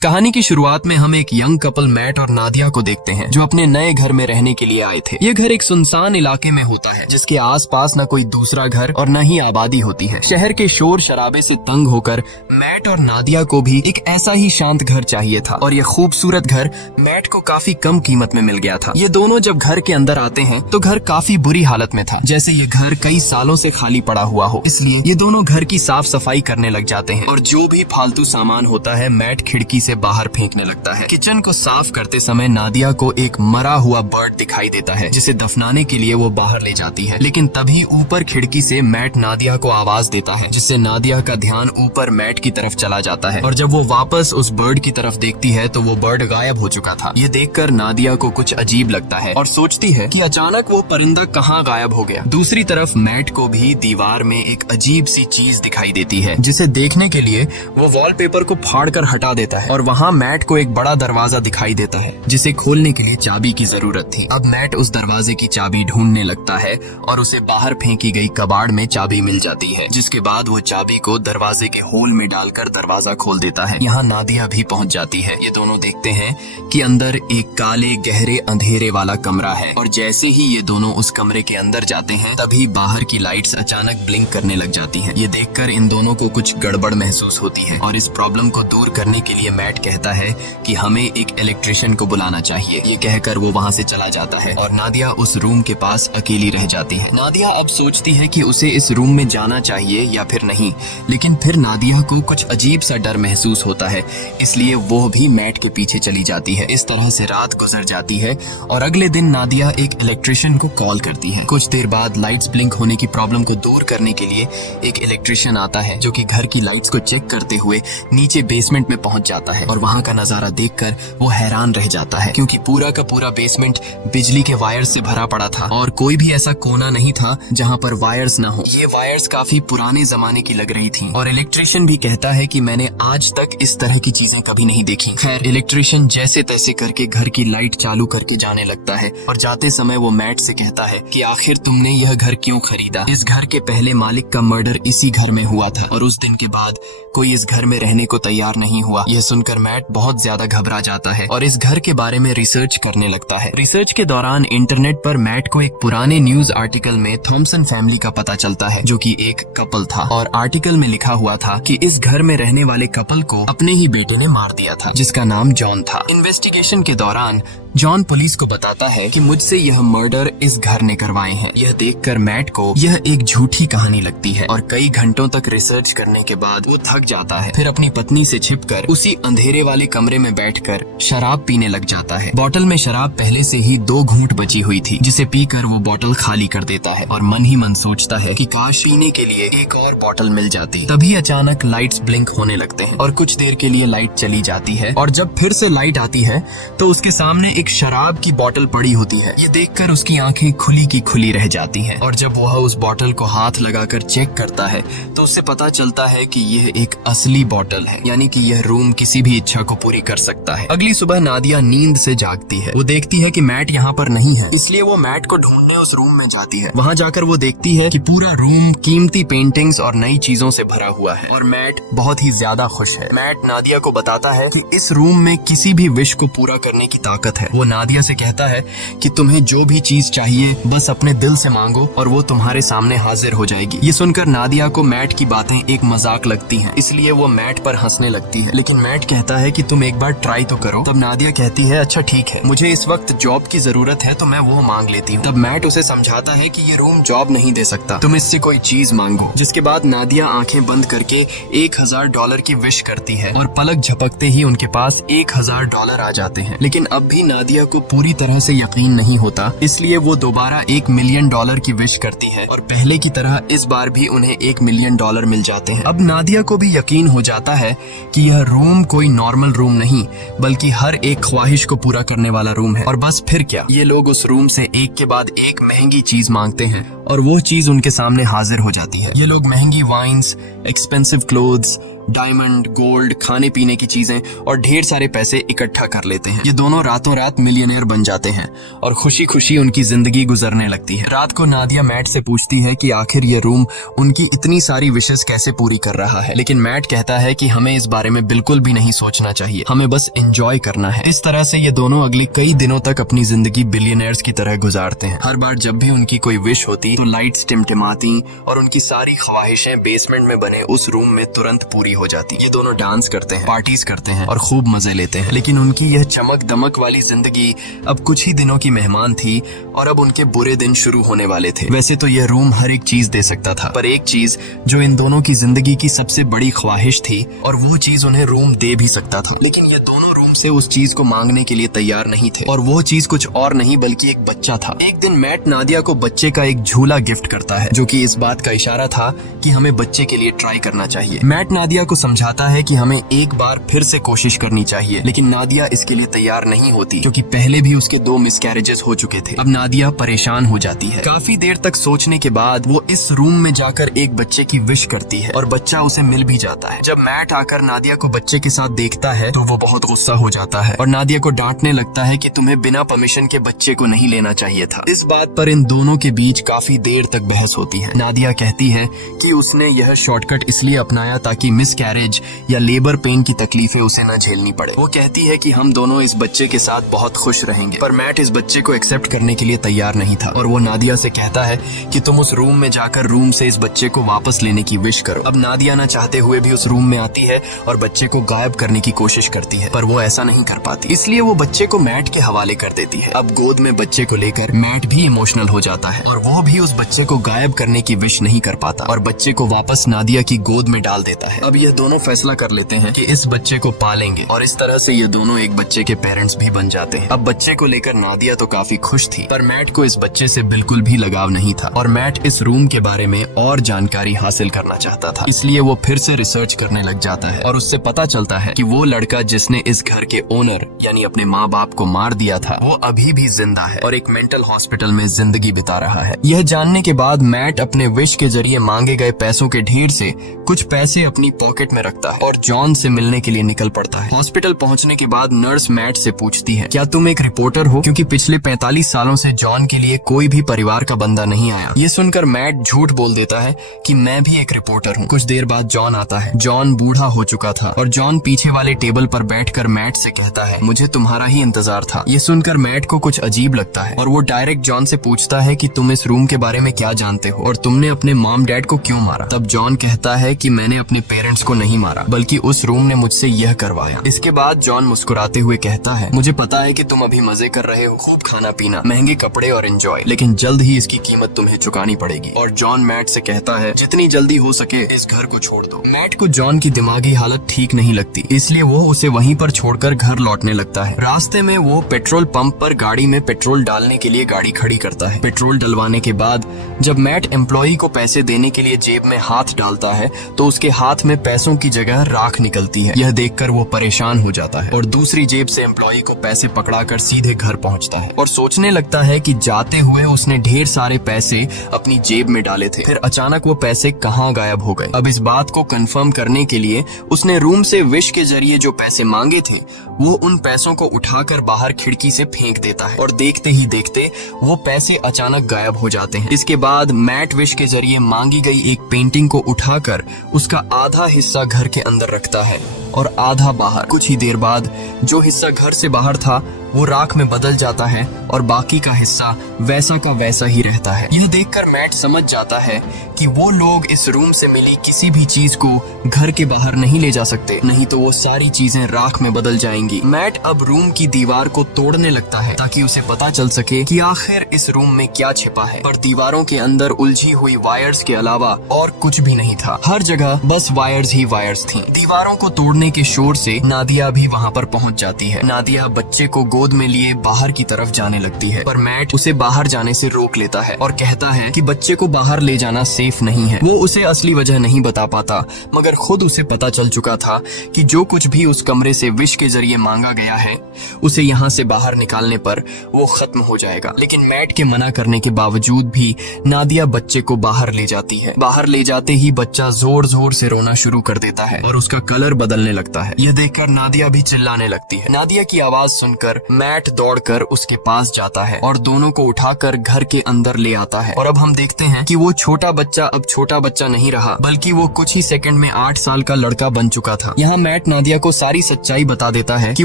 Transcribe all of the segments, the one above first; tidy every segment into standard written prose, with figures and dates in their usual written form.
कहानी की शुरुआत में हम एक यंग कपल मैट और नादिया को देखते हैं जो अपने नए घर में रहने के लिए आए थे। ये घर एक सुनसान इलाके में होता है जिसके आसपास न कोई दूसरा घर और न ही आबादी होती है। शहर के शोर शराबे से तंग होकर मैट और नादिया को भी एक ऐसा ही शांत घर चाहिए था और ये खूबसूरत घर मैट को काफी कम कीमत में मिल गया था। ये दोनों जब घर के अंदर आते हैं तो घर काफी बुरी हालत में था, जैसे ये घर कई सालों से खाली पड़ा हुआ हो। इसलिए ये दोनों घर की साफ सफाई करने लग जाते हैं और जो भी फालतू सामान होता है मैट खिड़की से बाहर फेंकने लगता है। किचन को साफ करते समय नादिया को एक मरा हुआ बर्ड दिखाई देता है जिसे दफनाने के लिए वो बाहर ले जाती है, लेकिन तभी ऊपर खिड़की से मैट नादिया को आवाज देता है जिससे नादिया का ध्यान ऊपर मैट की तरफ चला जाता है और जब वो वापस उस बर्ड की तरफ देखती है तो वो बर्ड गायब हो चुका था। ये देखकर नादिया को कुछ अजीब लगता है और सोचती है कि अचानक वो परिंदा कहाँ गायब हो गया। दूसरी तरफ मैट को भी दीवार में एक अजीब सी चीज दिखाई देती है जिसे देखने के लिए वो वॉलपेपर को फाड़कर हटा देता है और वहाँ मैट को एक बड़ा दरवाजा दिखाई देता है जिसे खोलने के लिए चाबी की जरूरत थी। अब मैट उस दरवाजे की चाबी ढूंढने लगता है और उसे बाहर फेंकी गई कबाड़ में चाबी मिल जाती है, जिसके बाद वो चाबी को दरवाजे के होल में डालकर दरवाजा खोल देता है। यहाँ नादिया भी पहुँच जाती है। ये दोनों देखते हैं कि अंदर एक काले गहरे अंधेरे वाला कमरा है और जैसे ही ये दोनों उस कमरे के अंदर जाते हैं तभी बाहर की लाइट्स अचानक ब्लिंक करने लग जाती हैं। ये देखकर इन दोनों को कुछ गड़बड़ महसूस होती है और इस प्रॉब्लम को दूर करने के लिए मैट कहता है कि हमें एक इलेक्ट्रिशियन को बुलाना चाहिए। ये कहकर वो वहाँ से चला जाता है और नादिया उस रूम के पास अकेली रह जाती है। नादिया अब सोचती है कि उसे इस रूम में जाना चाहिए या फिर नहीं, लेकिन फिर नादिया को कुछ अजीब सा डर महसूस होता है, इसलिए वो भी मैट के पीछे चली जाती है। इस तरह से रात गुजर जाती है और अगले दिन नादिया एक इलेक्ट्रिशियन को कॉल करती है। कुछ देर बाद लाइट्स ब्लिंक होने की प्रॉब्लम को दूर करने के लिए एक इलेक्ट्रिशियन आता है जो कि घर की लाइट्स को चेक करते हुए नीचे बेसमेंट में पहुंच जाता है और वहाँ का नजारा देखकर वो हैरान रह जाता है क्योंकि पूरा का पूरा बेसमेंट बिजली के वायर्स से भरा पड़ा था और कोई भी ऐसा कोना नहीं था जहाँ पर वायर्स ना हो। ये वायर्स काफी पुराने जमाने की लग रही थी और इलेक्ट्रिशियन भी कहता है कि मैंने आज तक इस तरह की चीजें कभी नहीं देखी। खैर, इलेक्ट्रिशियन जैसे तैसे करके घर की लाइट चालू करके जाने लगता है और जाते समय वो मैट से कहता है कि आखिर तुमने यह घर क्यों खरीदा? इस घर के पहले मालिक का मर्डर इसी घर में हुआ था और उस दिन के बाद कोई इस घर में रहने को तैयार नहीं हुआ। यह सुनकर मैट बहुत ज्यादा घबरा जाता है और इस घर के बारे में रिसर्च करने लगता है। रिसर्च के दौरान इंटरनेट पर मैट को एक पुराने न्यूज आर्टिकल में थॉमसन फैमिली का पता चलता है जो कि एक कपल था और आर्टिकल में लिखा हुआ था कि इस घर में रहने वाले कपल को अपने ही बेटे ने मार दिया था जिसका नाम जॉन था। इन्वेस्टिगेशन के दौरान जॉन पुलिस को बताता है कि मुझसे यह मर्डर इस घर ने करवाए हैं। यह देखकर मैट को यह एक झूठी कहानी लगती है और कई घंटों तक रिसर्च करने के बाद वो थक जाता है। फिर अपनी पत्नी से छिपकर उसी अंधेरे वाले कमरे में बैठकर शराब पीने लग जाता है। बोतल में शराब पहले से ही 2 घूंट बची हुई थी जिसे पीकर वो बोतल खाली कर देता है और मन ही मन सोचता है कि काश पीने के लिए एक और बोतल मिल जाती। तभी अचानक लाइट्स ब्लिंक होने लगते हैं और कुछ देर के लिए लाइट चली जाती है और जब फिर से लाइट आती है तो उसके सामने एक शराब की बोतल पड़ी होती है। ये देखकर उसकी आंखें खुली की खुली रह जाती हैं और जब वह उस बोतल को हाथ लगाकर चेक करता है तो उससे पता चलता है कि यह एक असली बोतल है, यानी कि यह रूम किसी भी इच्छा को पूरी कर सकता है। अगली सुबह नादिया नींद से जागती है। वो देखती है कि मैट यहाँ पर नहीं है, इसलिए वो मैट को ढूंढने उस रूम में जाती है। वहाँ जाकर वो देखती है कि पूरा रूम कीमती पेंटिंग्स और नई चीजों से भरा हुआ है और मैट बहुत ही ज्यादा खुश है। मैट नादिया को बताता है कि इस रूम में किसी भी विश को पूरा करने की ताकत है। वो नादिया से कहता है कि तुम्हें जो भी चीज चाहिए बस अपने दिल से मांगो और वो तुम्हारे सामने हाजिर हो जाएगी। ये सुनकर नादिया को मैट की बातें एक मजाक लगती हैं, इसलिए वो मैट पर हंसने लगती है, लेकिन मैट कहता है कि तुम एक बार ट्राई तो करो। तब नादिया कहती है अच्छा ठीक है, मुझे इस वक्त जॉब की जरूरत है तो मैं वो मांग लेती हूँ। तब मैट उसे समझाता है कि ये रूम जॉब नहीं दे सकता, तुम इससे कोई चीज मांगो। जिसके बाद नादिया आंखें बंद करके $1000 की विश करती है और पलक झपकते ही उनके पास $1000 आ जाते हैं। लेकिन अब भी नादिया को पूरी तरह से यकीन नहीं होता, इसलिए वो दोबारा $1 मिलियन की विश करती है और पहले की तरह इस बार भी उन्हें $1 मिलियन मिल जाते हैं। अब नादिया को भी यकीन हो जाता है कि यह रूम कोई नॉर्मल रूम नहीं बल्कि हर एक ख्वाहिश को पूरा करने वाला रूम है। और बस फिर क्या, ये लोग उस रूम से एक के बाद एक महंगी चीज मांगते हैं और वो चीज उनके सामने हाजिर हो जाती है। ये लोग महंगी wines, expensive clothes, diamond, gold, खाने पीने की चीजें और ढेर सारे पैसे इकट्ठा कर लेते हैं। ये दोनों रातों रात मिलियनेयर बन जाते हैं और खुशी खुशी उनकी जिंदगी गुजरने लगती है। रात को नादिया मैट से पूछती है कि आखिर ये रूम उनकी इतनी सारी विशेस कैसे पूरी कर रहा है, लेकिन मैट कहता है कि हमें इस बारे में बिल्कुल भी नहीं सोचना चाहिए, हमें बस एंजॉय करना है। इस तरह से ये दोनों अगले कई दिनों तक अपनी जिंदगी बिलियनर्स की तरह गुजारते हैं। हर बार जब भी उनकी कोई विश होती तो लाइट्स टिमटिमाती और उनकी सारी ख्वाहिशें बेसमेंट में बने उस रूम में तुरंत पूरी हो जाती। ये दोनों डांस करते हैं, पार्टीज करते हैं और खूब मजे लेते हैं। लेकिन उनकी यह चमक दमक वाली जिंदगी अब कुछ ही दिनों की मेहमान थी और अब उनके बुरे दिन शुरू होने वाले थे। वैसे तो यह रूम हर एक चीज दे सकता था, पर एक चीज जो इन दोनों की जिंदगी की सबसे बड़ी ख्वाहिश थी और वो चीज उन्हें रूम दे भी सकता था, लेकिन ये दोनों रूम से उस चीज को मांगने के लिए तैयार नहीं थे। और वो चीज कुछ और नहीं बल्कि एक बच्चा था। एक दिन मैट नादिया को बच्चे का एक झूला गिफ्ट करता है, जो कि इस बात का इशारा था कि हमें बच्चे के लिए ट्राई करना चाहिए। मैट नादिया को समझाता है कि हमें एक बार फिर से कोशिश करनी चाहिए, लेकिन नादिया इसके लिए तैयार नहीं होती, क्योंकि पहले भी उसके 2 मिसकैरेजेस हो चुके थे। अब नादिया परेशान हो जाती है। काफी देर तक सोचने के बाद वो इस रूम में जाकर एक बच्चे की विश करती है और बच्चा उसे मिल भी जाता है। जब मैट आकर नादिया को बच्चे के साथ देखता है तो वो बहुत गुस्सा हो जाता है और नादिया को डांटने लगता है कि तुम्हें बिना परमिशन के बच्चे को नहीं लेना चाहिए था। इस बात पर इन दोनों के बीच काफी देर तक बहस होती है। नादिया कहती है कि उसने यह शॉर्टकट इसलिए अपनाया ताकि मिसकैरेज या लेबर पेन की तकलीफें उसे न झेलनी पड़े। वो कहती है कि हम दोनों इस बच्चे के साथ बहुत खुश रहेंगे, पर मैट इस बच्चे को एक्सेप्ट करने के लिए तैयार नहीं था और वो नादिया से कहता है कि तुम उस रूम में जाकर रूम से इस बच्चे को वापस लेने की विश करो। अब नादिया न चाहते हुए भी उस रूम में आती है और बच्चे को गायब करने की कोशिश करती है, पर वो ऐसा नहीं कर पाती, इसलिए वो बच्चे को मैट के हवाले कर देती है। अब गोद में बच्चे को लेकर मैट भी इमोशनल हो जाता है और वो भी उस बच्चे को गायब करने की विश नहीं कर पाता और बच्चे को वापस नादिया की गोद में डाल देता है। अब ये दोनों फैसला कर लेते हैं कि इस बच्चे को पालेंगे और इस तरह से ये दोनों एक बच्चे के पेरेंट्स भी बन जाते हैं। अब बच्चे को लेकर नादिया तो काफी खुश थी, पर मैट को इस बच्चे से बिल्कुल भी लगाव नहीं था और मैट इस रूम के बारे में और जानकारी हासिल करना चाहता था, इसलिए वो फिर से रिसर्च करने लग जाता है और उससे पता चलता है कि वो लड़का जिसने इस घर के ओनर यानी अपने माँ बाप को मार दिया था वो अभी भी जिंदा है और एक मेंटल हॉस्पिटल में जिंदगी बिता रहा है। यह जानने के बाद मैट अपने विश के जरिए मांगे गए पैसों के ढेर से कुछ पैसे अपनी पॉकेट में रखता है और जॉन से मिलने के लिए निकल पड़ता है। हॉस्पिटल पहुंचने के बाद नर्स मैट से पूछती है, क्या तुम एक रिपोर्टर हो, क्योंकि पिछले 45 सालों से जॉन के लिए कोई भी परिवार का बंदा नहीं आया। ये सुनकर मैट झूठ बोल देता है कि मैं भी एक रिपोर्टर हूँ। कुछ देर बाद जॉन आता है। जॉन बूढ़ा हो चुका था और जॉन पीछे वाले टेबल पर बैठकर मैट से कहता है, मुझे तुम्हारा ही इंतजार था। ये सुनकर मैट को कुछ अजीब लगता है और वो डायरेक्ट जॉन से पूछता है कि तुम इस रूम के बारे में क्या जानते हो और तुमने अपने मॉम डैड को क्यों मारा। तब जॉन कहता है कि मैंने अपने पेरेंट्स को नहीं मारा, बल्कि उस रूम ने मुझसे यह करवाया। इसके बाद जॉन मुस्कुराते हुए कहता है, मुझे पता है कि तुम अभी मजे कर रहे हो, खूब खाना पीना, महंगे कपड़े और एंजॉय, लेकिन जल्द ही इसकी कीमत तुम्हें चुकानी पड़ेगी। और जॉन मैट से कहता है, जितनी जल्दी हो सके इस घर को छोड़ दो। मैट को जॉन की दिमागी हालत ठीक नहीं लगती, इसलिए वो उसे वहीं पर छोड़कर घर लौटने लगता है। रास्ते में वो पेट्रोल पंप पर गाड़ी में पेट्रोल डालने के लिए गाड़ी खड़ी करता है। पेट्रोल डलवाने के बाद जब मैट एम्प्लॉई को पैसे देने के लिए जेब में हाथ डालता है तो उसके हाथ में पैसों की जगह राख निकलती है। यह देखकर वो परेशान हो जाता है और दूसरी जेब से एम्प्लॉई को पैसे पकड़ाकर सीधे घर पहुंचता है और सोचने लगता है कि जाते हुए उसने ढेर सारे पैसे अपनी जेब में डाले थे, फिर अचानक वो पैसे कहाँ गायब हो गए। अब इस बात को कंफर्म करने के लिए उसने रूम से विश के जरिए जो पैसे मांगे थे वो उन पैसों को उठाकर बाहर खिड़की से फेंक देता है और देखते ही देखते वो पैसे अचानक गायब हो जाते हैं। इसके बाद मैट विश के जरिए मांगी गई एक पेंटिंग को उठाकर उसका आधा हिस्सा घर के अंदर रखता है और आधा बाहर। कुछ ही देर बाद जो हिस्सा घर से बाहर था वो राख में बदल जाता है और बाकी का हिस्सा वैसा का वैसा ही रहता है। यह देखकर मैट समझ जाता है कि वो लोग इस रूम से मिली किसी भी चीज को घर के बाहर नहीं ले जा सकते, नहीं तो वो सारी चीजें राख में बदल जाएंगी। मैट अब रूम की दीवार को तोड़ने लगता है ताकि उसे पता चल सके कि आखिर इस रूम में क्या छिपा है, पर दीवारों के अंदर उलझी हुई वायर्स के अलावा और कुछ भी नहीं था। हर जगह बस वायर्स ही वायर्स थी। दीवारों को तोड़ने के शोर से नादिया भी वहाँ पर पहुँच जाती है। नादिया बच्चे को गोद में लिए बाहर की तरफ जाने लगती है, पर मैट उसे बाहर जाने से रोक लेता है और कहता है कि बच्चे को बाहर ले जाना सेफ नहीं है। वो उसे असली वजह नहीं बता पाता, मगर खुद उसे पता चल चुका था कि जो कुछ भी उस कमरे से विश के जरिए मांगा गया है, उसे यहाँ से बाहर निकालने पर वो खत्म हो जाएगा। लेकिन मैट के मना करने के बावजूद भी नादिया बच्चे को बाहर ले जाती है। बाहर ले जाते ही बच्चा जोर जोर से रोना शुरू कर देता है और उसका कलर बदलने लगता है। यह देखकर नादिया भी चिल्लाने लगती है। नादिया की आवाज सुनकर मैट दौड़कर उसके पास जाता है और दोनों को उठाकर घर के अंदर ले आता है। और अब हम देखते हैं कि वो छोटा बच्चा अब छोटा बच्चा नहीं रहा, बल्कि वो कुछ ही सेकंड में 8 साल का लड़का बन चुका था। यहाँ मैट नादिया को सारी सच्चाई बता देता है कि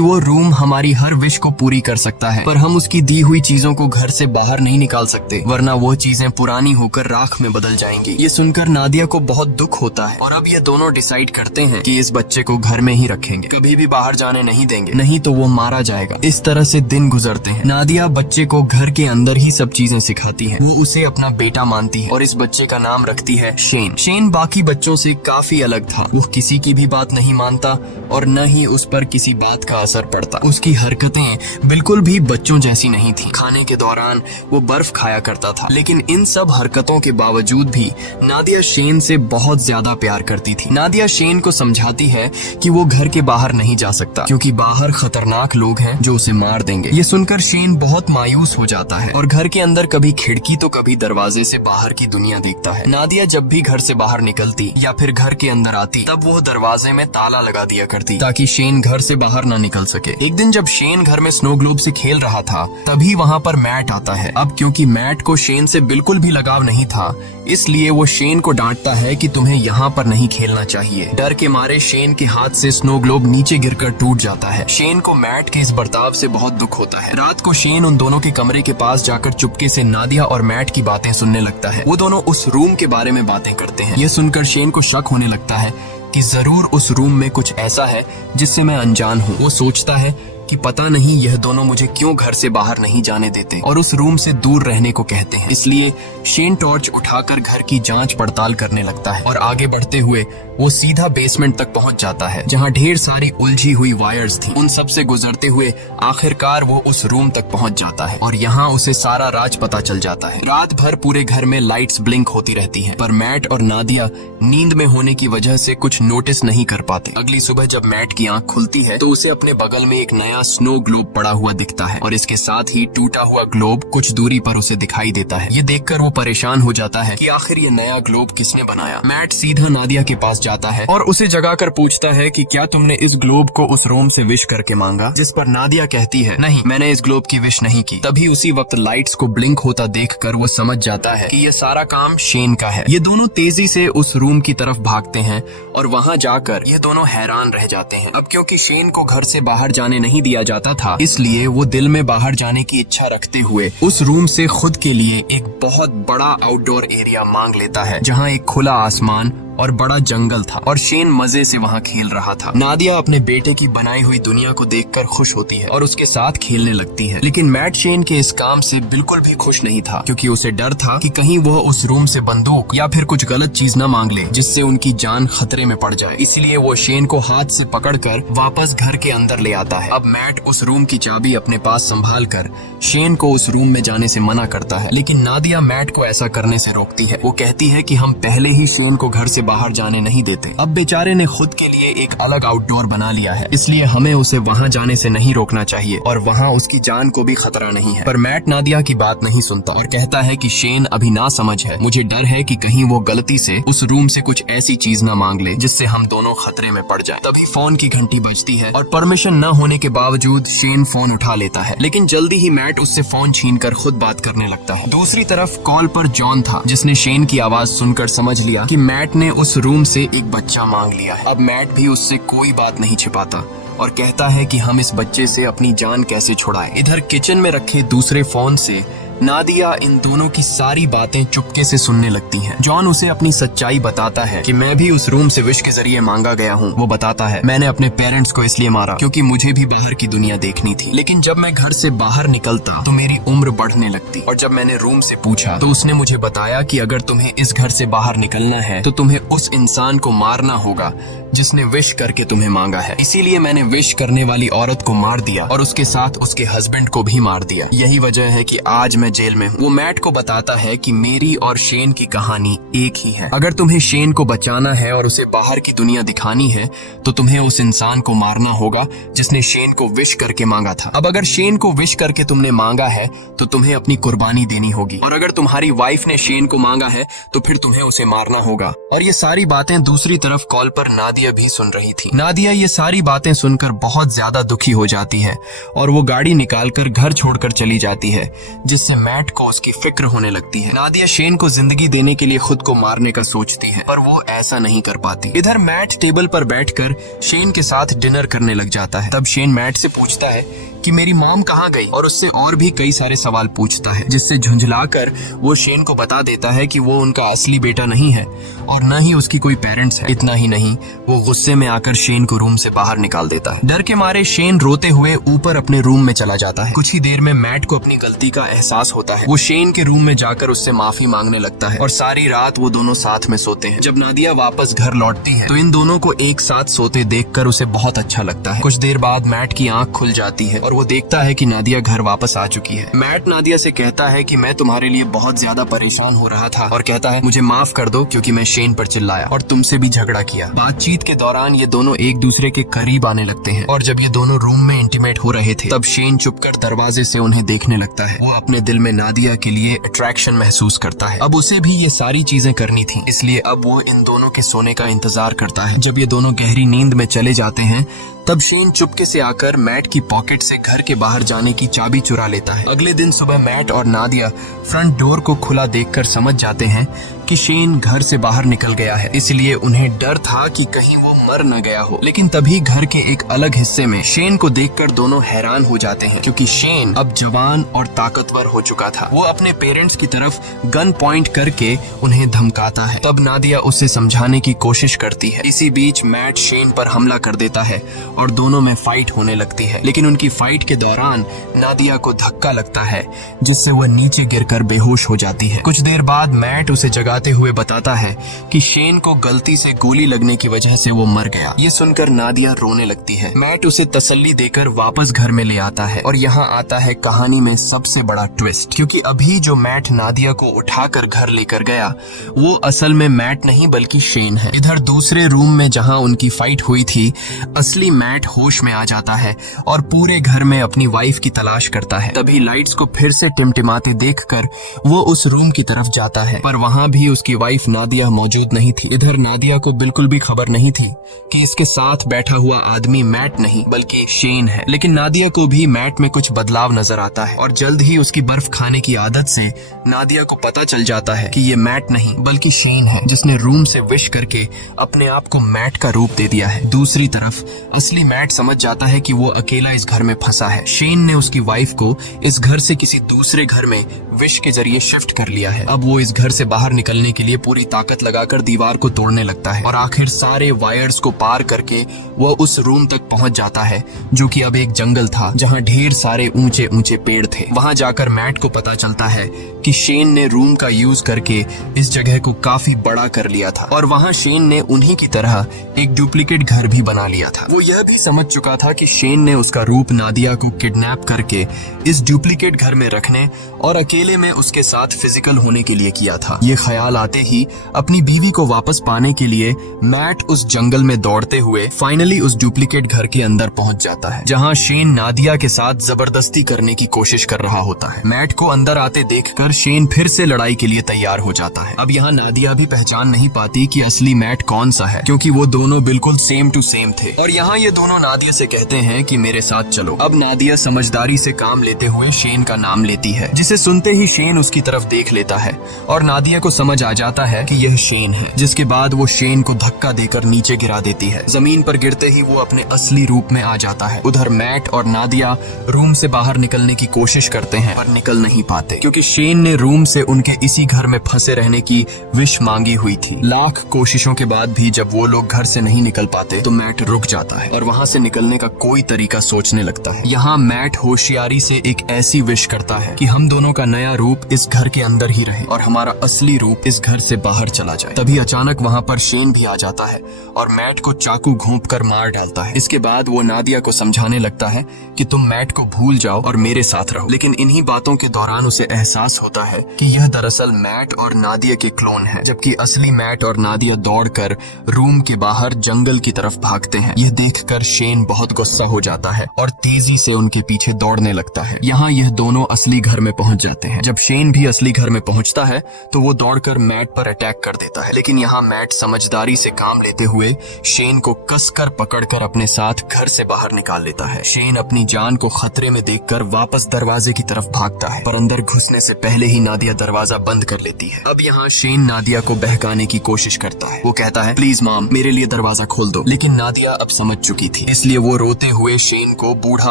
वो रूम हमारी हर विश को पूरी कर सकता है, पर हम उसकी दी हुई चीजों को घर से बाहर नहीं निकाल सकते, वरना वो चीजें पुरानी होकर राख में बदल जाएंगी। ये सुनकर नादिया को बहुत दुख होता है और अब ये दोनों डिसाइड करते हैं कि इस बच्चे को घर में ही रखेंगे, कभी भी बाहर जाने नहीं देंगे, नहीं तो वो मारा जाएगा। इस तरह से दिन गुजरते हैं। नादिया बच्चे को घर के अंदर ही सब चीजें सिखाती है। वो उसे अपना बेटा मानती है और इस बच्चे का नाम रखती है शेन। शेन बाकी बच्चों से काफी अलग था। वो किसी की भी बात नहीं मानता और न ही उस पर किसी बात का असर पड़ता। उसकी हरकतें बिल्कुल भी बच्चों जैसी नहीं थी। खाने के दौरान वो बर्फ खाया करता था, लेकिन इन सब हरकतों के बावजूद भी नादिया शेन से बहुत ज्यादा प्यार करती थी। नादिया शेन को समझाती है कि वो घर के बाहर नहीं जा सकता, क्योंकि बाहर खतरनाक लोग हैं जो उसे मार देंगे। ये सुनकर शेन बहुत मायूस हो जाता है और घर के अंदर कभी खिड़की तो कभी दरवाजे से बाहर की दुनिया देखता है। नादिया जब भी घर से बाहर निकलती या फिर घर के अंदर आती, तब वो दरवाजे में ताला लगा दिया करती ताकि शेन घर से बाहर ना निकल सके। एक दिन जब शेन घर में स्नो ग्लोब से खेल रहा था, तभी वहाँ पर मैट आता है। अब क्योंकि मैट को शेन से बिल्कुल भी लगाव नहीं था, इसलिए वो शेन को डांटता है कि तुम्हें यहाँ पर नहीं खेलना चाहिए। डर के मारे शेन के हाथ से स्नो ग्लोब नीचे गिरकर टूट जाता है। शेन को मैट के इस बर्ताव से बहुत दुख होता है। रात को शेन उन दोनों के कमरे के पास जाकर चुपके से नादिया और मैट की बातें सुनने लगता है। वो दोनों उस रूम के बारे में बातें करते हैं। ये सुनकर शेन को शक होने लगता है कि जरूर उस रूम में कुछ ऐसा है जिससे मैं अनजान हूँ। वो सोचता है कि पता नहीं यह दोनों मुझे क्यों घर से बाहर नहीं जाने देते और उस रूम से दूर रहने को कहते हैं। इसलिए शेन टॉर्च उठाकर घर की जांच पड़ताल करने लगता है और आगे बढ़ते हुए वो सीधा बेसमेंट तक पहुंच जाता है, जहां ढेर सारी उलझी हुई वायर्स थी। उन सब से गुजरते हुए आखिरकार वो उस रूम तक पहुंच जाता है और यहाँ उसे सारा राज पता चल जाता है। रात भर पूरे घर में लाइट्स ब्लिंक होती रहती हैं, पर मैट और नादिया नींद में होने की वजह से कुछ नोटिस नहीं कर पाते। अगली सुबह जब मैट की आंख खुलती है तो उसे अपने बगल में एक नया स्नो ग्लोब पड़ा हुआ दिखता है और इसके साथ ही टूटा हुआ ग्लोब कुछ दूरी पर उसे दिखाई देता है। ये देखकर वो परेशान हो जाता है कि आखिर ये नया ग्लोब किसने बनाया। मैट सीधा नादिया के पास जाता है और उसे जगाकर पूछता है कि क्या तुमने इस ग्लोब को उस रोम से विश करके मांगा, जिस पर नादिया कहती है नहीं, मैंने इस ग्लोब की विश नहीं की। तभी उसी वक्त लाइट्स को ब्लिंक होता देखकर वो समझ जाता है कि ये सारा काम शेन का है। ये दोनों तेजी से उस रूम की तरफ भागते हैं और वहाँ जाकर ये दोनों हैरान रह जाते हैं। अब क्योंकि शेन को घर से बाहर जाने नहीं दिया जाता था, इसलिए वो दिल में बाहर जाने की इच्छा रखते हुए उस रूम से खुद के लिए एक बहुत बड़ा आउटडोर एरिया मांग लेता है, जहाँ एक खुला आसमान और बड़ा जंगल था और शेन मजे से वहाँ खेल रहा था। नादिया अपने बेटे की बनाई हुई दुनिया को देखकर खुश होती है और उसके साथ खेलने लगती है, लेकिन मैट शेन के इस काम से बिल्कुल भी खुश नहीं था, क्योंकि उसे डर था कि कहीं वह उस रूम से बंदूक या फिर कुछ गलत चीज न मांग ले जिससे उनकी जान खतरे में पड़ जाए। इसलिए वो शेन को हाथ से पकड़कर वापस घर के अंदर ले आता है। अब मैट उस रूम की चाबी अपने पास संभाल कर शेन को उस रूम में जाने से मना करता है, लेकिन नादिया मैट को ऐसा करने से रोकती है। वो कहती है कि हम पहले ही शेन को घर से बाहर जाने नहीं देते। अब बेचारे ने खुद के लिए एक अलग आउटडोर बना लिया है, इसलिए हमें उसे वहाँ जाने से नहीं रोकना चाहिए और वहाँ उसकी जान को भी खतरा नहीं है। पर मैट नादिया की बात नहीं सुनता और कहता है कि शेन अभी ना समझ है, मुझे डर है कि कहीं वो गलती से उस रूम से कुछ ऐसी चीज ना मांग ले जिससे हम दोनों खतरे में पड़ जाए। तभी फोन की घंटी बजती है और परमिशन न होने के बावजूद शेन फोन उठा लेता है, लेकिन जल्दी ही मैट उससे फोन छीनकर खुद बात करने लगता है। दूसरी तरफ कॉल पर जॉन था, जिसने शेन की आवाज सुनकर समझ लिया कि मैट ने उस रूम से एक बच्चा मांग लिया है। अब मैट भी उससे कोई बात नहीं छिपाता और कहता है कि हम इस बच्चे से अपनी जान कैसे छुड़ाएं। इधर किचन में रखे दूसरे फोन से नादिया इन दोनों की सारी बातें चुपके से सुनने लगती हैं। जॉन उसे अपनी सच्चाई बताता है कि मैं भी उस रूम से विश के जरिए मांगा गया हूँ। वो बताता है, मैंने अपने पेरेंट्स को इसलिए मारा क्योंकि मुझे भी बाहर की दुनिया देखनी थी, लेकिन जब मैं घर से बाहर निकलता तो मेरी उम्र बढ़ने लगती। और जब मैंने रूम से पूछा तो उसने मुझे बताया कि अगर तुम्हें इस घर से बाहर निकलना है तो तुम्हें उस इंसान को मारना होगा जिसने विश करके तुम्हें मांगा है। इसीलिए मैंने विश करने वाली औरत को मार दिया और उसके साथ उसके हस्बैंड को भी मार दिया। यही वजह है कि आज मैं जेल में हूँ। वो मैट को बताता है कि मेरी और शेन की कहानी एक ही है। अगर तुम्हें शेन को बचाना है और उसे बाहर की दुनिया दिखानी है तो तुम्हें उस इंसान को मारना होगा जिसने शेन को विश करके मांगा था। अब अगर शेन को विश करके तुमने मांगा है तो तुम्हें अपनी कुर्बानी देनी होगी, और अगर तुम्हारी वाइफ ने शेन को मांगा है तो फिर तुम्हें उसे मारना होगा। और ये सारी बातें दूसरी तरफ कॉल पर नादिया भी सुन रही थी। नादिया ये सारी बातें सुनकर बहुत ज्यादा दुखी हो जाती है और वो गाड़ी निकालकर घर छोड़कर चली जाती है, जिससे मैट को उसकी फिक्र होने लगती है। नादिया शेन को जिंदगी देने के लिए खुद को मारने का सोचती है, पर वो ऐसा नहीं कर पाती। इधर मैट टेबल पर बैठकर शेन के साथ डिनर करने लग जाता है। तब शेन मैट से पूछता है कि मेरी मॉम कहाँ गई, और उससे और भी कई सारे सवाल पूछता है, जिससे झुंझलाकर वो शेन को बता देता है कि वो उनका असली बेटा नहीं है और न ही उसकी कोई पेरेंट्स है। इतना ही नहीं, वो गुस्से में आकर शेन को रूम से बाहर निकाल देता है। डर के मारे शेन रोते हुए ऊपर अपने रूम में चला जाता है। कुछ ही देर में मैट को अपनी गलती का एहसास होता है। वो शेन के रूम में जाकर उससे माफी मांगने लगता है और सारी रात वो दोनों साथ में सोते हैं। जब नादिया वापस घर लौटती है तो इन दोनों को एक साथ सोते देखकर उसे बहुत अच्छा लगता है। कुछ देर बाद मैट की आंख खुल जाती है और वो देखता है कि नादिया घर वापस आ चुकी है। मैट नादिया से कहता है कि मैं तुम्हारे लिए बहुत ज्यादा परेशान हो रहा था, और कहता है मुझे माफ कर दो क्योंकि मैं शेन पर चिल्लाया और तुमसे भी झगड़ा किया। बातचीत के दौरान ये दोनों एक दूसरे के करीब आने लगते हैं, और जब ये दोनों रूम में इंटीमेट हो रहे थे तब शेन चुपकर दरवाजे से उन्हें देखने लगता है। वो अपने दिल में नादिया के लिए अट्रैक्शन महसूस करता है। अब उसे भी ये सारी चीजें करनी थी, इसलिए अब वो इन दोनों के सोने का इंतजार करता है। जब ये दोनों गहरी नींद में चले जाते हैं तब शेन चुपके से आकर मैट की पॉकेट से घर के बाहर जाने की चाबी चुरा लेता है। अगले दिन सुबह मैट और नादिया फ्रंट डोर को खुला देखकर समझ जाते हैं कि शेन घर से बाहर निकल गया है, इसलिए उन्हें डर था कि कहीं वो मर न गया हो। लेकिन तभी घर के एक अलग हिस्से में शेन को देखकर दोनों हैरान हो जाते हैं, क्योंकि शेन अब जवान और ताकतवर हो चुका था। वो अपने पेरेंट्स की तरफ गन पॉइंट करके उन्हें धमकाता है। तब नादिया उसे समझाने की कोशिश करती है। इसी बीच मैट शेन पर हमला कर देता है और दोनों में फाइट होने लगती है। लेकिन उनकी फाइट के दौरान नादिया को धक्का लगता है, जिससे वह नीचे गिरकर बेहोश हो जाती है। कुछ देर बाद मैट उसे जगाते हुए बताता है कि शेन को गलती से गोली लगने की वजह से वो मर गया। ये सुनकर नादिया रोने लगती है। मैट उसे तसल्ली देकर वापस घर में ले आता है, और यहाँ आता है कहानी में सबसे बड़ा ट्विस्ट, क्योंकि अभी जो मैट नादिया को उठाकर घर लेकर गया वो असल में मैट नहीं बल्कि शेन है। इधर दूसरे रूम में जहाँ उनकी फाइट हुई थी, असली मैट होश में आ जाता है और पूरे घर में अपनी वाइफ की तलाश करता है। तभी लाइट्स को फिर से टिमटिमाते देखकर वो उस रूम की तरफ जाता है, पर वहाँ भी उसकी वाइफ नादिया मौजूद नहीं थी। इधर नादिया को बिल्कुल भी खबर नहीं थी कि इसके साथ बैठा हुआ आदमी मैट नहीं बल्कि शेन है। लेकिन नादिया को भी मैट में कुछ बदलाव नजर आता है, और जल्द ही उसकी बर्फ खाने की आदत से नादिया को पता चल जाता है कि ये मैट नहीं बल्कि शेन है, जिसने रूम से विश करके अपने आप को मैट का रूप दे दिया है। दूसरी तरफ असली मैट समझ जाता है कि वो अकेला इस घर में फंसा है। शेन ने उसकी वाइफ को इस घर से किसी दूसरे घर में विश के जरिए शिफ्ट कर लिया है। अब वो इस घर से बाहर निकलने के लिए पूरी ताकत लगाकर दीवार को तोड़ने लगता है, और आखिर सारे वायर्स को पार करके वो उस रूम तक पहुंच जाता है, जो कि अब एक जंगल था जहां ढेर सारे ऊंचे ऊंचे पेड़ थे। वहां जाकर मैट को पता चलता है कि शेन ने रूम का यूज करके इस जगह को काफी बड़ा कर लिया था, और वहां शेन ने उन्हीं की तरह एक डुप्लीकेट घर भी बना लिया था। वो यह भी समझ चुका था कि शेन ने उसका रूप नादिया को किडनैप करके इस डुप्लीकेट घर में रखने और अकेले में उसके साथ फिजिकल होने के लिए किया था। ये ख्याल आते ही अपनी बीवी को वापस पाने के लिए मैट उस जंगल में दौड़ते हुए फाइनली उस डुप्लीकेट घर के अंदर पहुंच जाता है, जहां शेन नादिया के साथ जबरदस्ती करने की कोशिश कर रहा होता है। मैट को अंदर आते देखकर शेन फिर से लड़ाई के लिए तैयार हो जाता है। अब यहाँ नादिया भी पहचान नहीं पाती कि असली मैट कौन सा है, क्योंकि वो दोनों बिल्कुल सेम टू सेम थे। और यहाँ ये दोनों नादिया से कहते हैं कि मेरे साथ चलो। अब नादिया समझदारी से काम लेते हुए शेन का नाम लेती है, जिसे सुनते ही शेन उसकी तरफ देख लेता है और नादिया को समझ आ जाता है कि यह शेन है, जिसके बाद वो शेन को धक्का देकर नीचे गिरा देती है। जमीन पर गिरते ही वो अपने असली रूप में आ जाता है। उधर मैट और नादिया रूम से बाहर निकलने की कोशिश करते हैं पर निकल नहीं पाते, क्योंकि शेन ने रूम से उनके इसी घर में फंसे रहने की विश मांगी हुई थी। लाख कोशिशों के बाद भी जब वो लोग घर से नहीं निकल पाते तो मैट रुक जाता है और वहाँ से निकलने का कोई तरीका सोचने लगता है। यहाँ मैट होशियारी से एक ऐसी विश करता है कि हम दोनों का नया रूप इस घर के अंदर ही रहे और हमारा असली रूप इस घर से बाहर चला जाए। तभी अचानक वहाँ पर शेन भी आ जाता है और मैट को चाकू घोंप कर मार डालता है। इसके बाद वो नादिया को समझाने लगता है कि तुम मैट को भूल जाओ और मेरे साथ रहो। लेकिन इन्हीं बातों के दौरान उसे एहसास होता है कि यह दरअसल मैट और नादिया के क्लोन है, जबकि असली मैट और नादिया दौड़कर रूम के बाहर जंगल की तरफ भागते हैं। यह देखकर शेन बहुत गुस्सा हो जाता है और तेजी से उनके पीछे दौड़ने लगता है। यहाँ यह दोनों असली घर में पहुंच जाते हैं। जब शेन भी असली घर में पहुंचता है तो वो दौड़कर मैट पर अटैक कर देता है, लेकिन यहाँ मैट समझदारी से काम लेते हुए शेन को कसकर पकड़कर अपने साथ घर से बाहर निकाल लेता है। शेन अपनी जान को खतरे में देखकर वापस दरवाजे की तरफ भागता है, पर अंदर घुसने से पहले ही नादिया दरवाजा बंद कर लेती है। अब यहाँ शेन नादिया को बहकाने की कोशिश करता है। वो कहता है, प्लीज मॉम, मेरे लिए दरवाजा खोल दो। लेकिन नादिया अब समझ चुकी थी, इसलिए वो रोते हुए शेन को बूढ़ा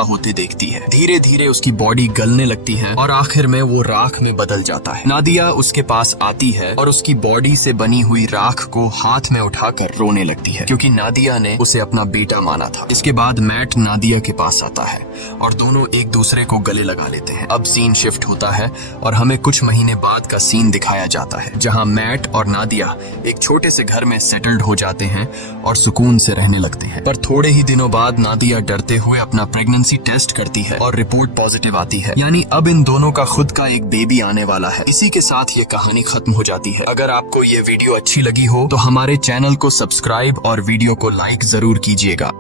होते देखती है। धीरे धीरे उसकी बॉडी गलने लगती है और आखिर में वो राख में बदल जाता है। नादिया उसके पास आती है और उसकी बॉडी से बनी हुई राख को हाथ में उठाकर रोने लगती है, क्योंकि नादिया ने उसे अपना बेटा माना था। इसके बाद मैट नादिया के पास आता है और दोनों एक दूसरे को गले लगा लेते हैं। अब सीन शिफ्ट होता है और हमें कुछ महीने बाद का सीन दिखाया जाता है, जहां मैट और नादिया एक छोटे से घर में सेटल्ड हो जाते हैं और सुकून से रहने लगते हैं। पर थोड़े ही दिनों बाद नादिया डरते हुए अपना प्रेगनेंसी टेस्ट करती है और रिपोर्ट पॉजिटिव आती है, यानी अब इन दोनों का खुद का एक बेबी आने वाला है। इसी के साथ ये कहानी खत्म हो जाती है। अगर आपको ये वीडियो अच्छी लगी हो तो हमारे चैनल को सब्सक्राइब और वीडियो को लाइक जरूर कीजिएगा।